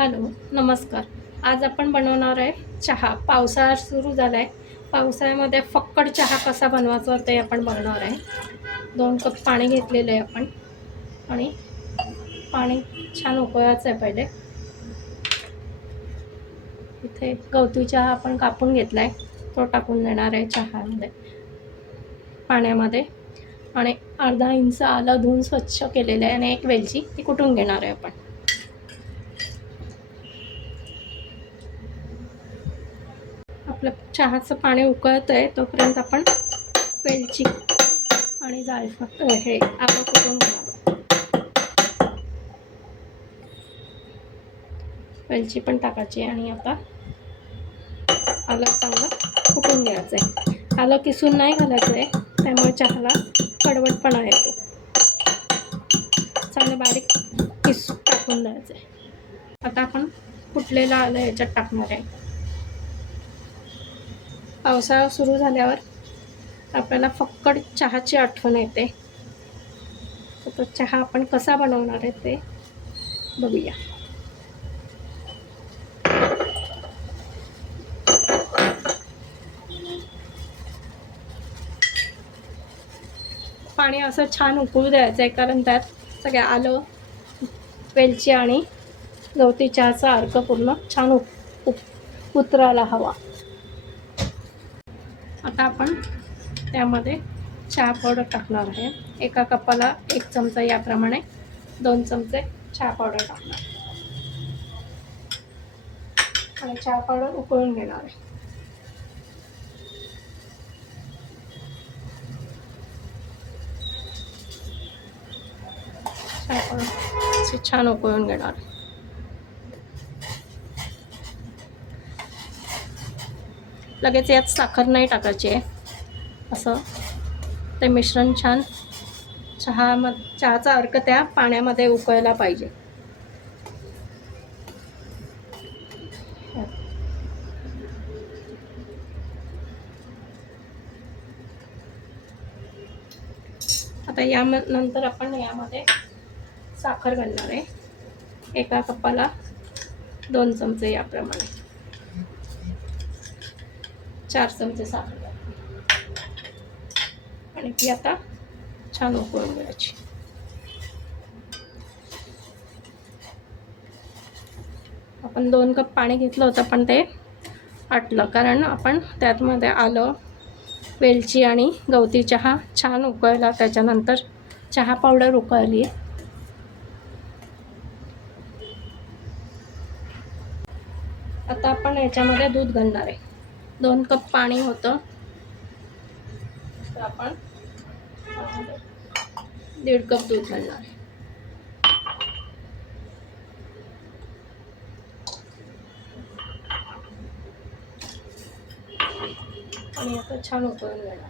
Hello, नमस्कार. आज आपण बनवणार आहे चहा. पावसाळा सुरू झाला आहे. पावसाळ्यामध्ये फक्कड चहा कसा बनवायचा ते आपण बघणार आहे. 2 कप पाणी घेतलेलं आहे आपण आणि पाणी छान उकळायचं आहे पहिले. इथे गवती चहा आपण कापून घेतला आहे, तो टाकून देणार आहे चहामध्ये पाण्यामध्ये. आणि अर्धा इंच आलं धुवून स्वच्छ केलेलं आहे आणि एक वेलची ती कुटून घेणार आहे आपण. आपलं चहाचं पाणी उकळतं आहे तोपर्यंत आपण वेलची आणि जायफळ हे आलं कुटून घ्यावं. वेलची पण टाकायची आणि आता आलं चांगलं कुटून घ्यायचं आहे. आलं किसून नाही घालायचं आहे, त्यामुळे चहाला कडवटपणा येतो. चांगलं बारीक टाकून द्यायचं आहे. आता आपण कुटलेलं आलं याच्यात टाकणार आहे. पावसाळा सुरू झाल्यावर आपल्याला फक्कड चहाची आठवण येते. तर तो चहा आपण कसा बनवणार आहे ते बघूया. पाणी असं छान उकळू द्यायचं आहे, कारण त्यात सगळ्या आलं, वेलची आणि गवती चहाचा अर्क पूर्ण छान उतरायला हवा. आता आपण त्यामध्ये चहा पावडर टाकणार आहे. एका कपाला 1 चमचा याप्रमाणे 2 चमचे चहा पावडर टाकणार आणि चहा पावडर उकळून घेणार आहे. चहा पावडर छान उकळून घेणार. लगेच यात साखर नाही टाकायची आहे. असं ते मिश्रण छान चहाचा अर्क त्या पाण्यामध्ये उकळला पाहिजे. आता नंतर आपण यामध्ये साखर घालणार आहे. एका कपाला 2 चमचे याप्रमाणे 4 चमचे साखर आणि ती आता छान उकळून घ्यायची. आपण 2 कप पाणी घेतलं होतं पण ते आटलं, कारण आपण त्यातमध्ये आलं, वेलची आणि गवती चहा छान उकळला. त्याच्यानंतर चहा पावडर उकळली. आता आपण याच्यामध्ये दूध घालणार आहे. 2 कप पाणी होतं तर आपण 1.5 कप दूध घालणार आहे. आणि आता छान उकळून घेणार.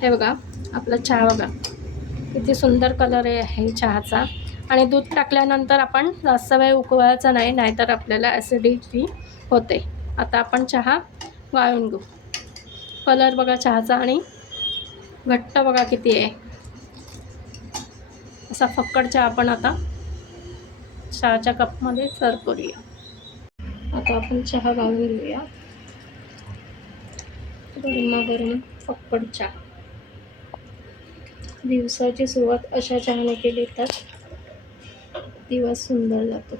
हे बघा, आपला चहा बघा किती सुंदर कलर आहे चहाचा. आणि दूध टाकल्यानंतर आपण जास्त वेळ उकळवायचा नाही, नाहीतर आपल्याला ॲसिडिटी होते. आता आपण चहा गाळून घेऊ. कलर बघा चहाचा आणि घट्ट बघा किती आहे. असा फक्कड चहा आपण आता चहाच्या कपमध्ये सर्व करूया. आता आपण चहा गाळून घेऊया. गरम फक्कड चहा. दिवसाची सुरुवात अशा चहाने केली तर दिवस सुंदर जातो.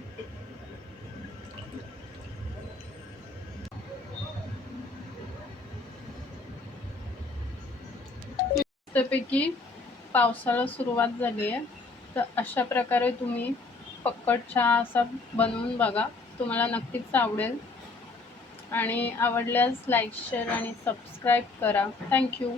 त्यापैकी पावसाळा सुरुवात झाली आहे, तर अशा प्रकारे तुम्ही फक्कड चहा असा बनवून बघा. तुम्हाला नक्कीच आवडेल. आणि आवडल्यास लाईक, शेअर आणि सबस्क्राईब करा. थँक्यू.